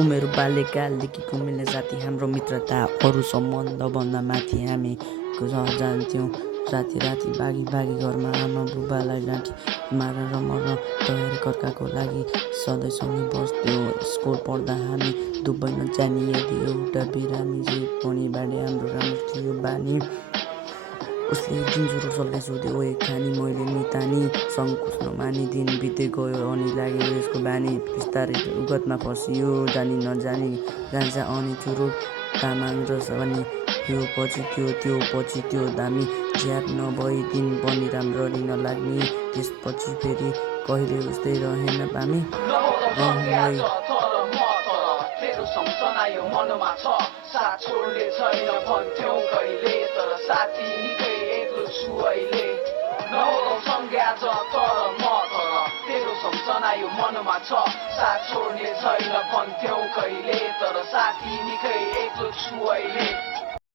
उमेर बाल्यकालदेखिको मिल्ने साथी हाम्रो मित्रता अरू सम्बन्धभन्दा माथि हामी जान्थ्यौँ राति राति भागी भागी घरमा आमा बुबालाई लाठी मारेर मर्न तयार एकअर्काको लागि सधैँ सँगै बस्थ्यौँ। स्कुल पढ्दा हामी दुबई नजानी यदि एउटा बिरामी जे पनि बाँडे हाम्रो राम्रो थियो बानी। उसले दिनजरो सल्लाह सोधे ओए खानी मैले नितानी सङ्कोच नमानी दिन बित्दै गयो अनि लाग्यो यसको बानी बिस्तारै उगतमा फसियो जानी नजानी गान्जा अनि चुरोट तामाङ र पनि यो पछि त्यो पछि त्यो दामी ज्याप नभई दिन पनि राम्ररी नलाग्ने त्यसपछि फेरि कहिले उस्तै रहेन पामी सम्झना यो मनमा छ साथ छोड्ने छैन भन्थ्यौ कहिले तर साथी निकै एक्लो छु अहिले नहोलाउ सँगै आज तर म तर तेरो सम्झना यो मनमा छ साथ छोड्ने छैन भन्थ्यौ कहिले तर साथी निकै एक्लो छु अहिले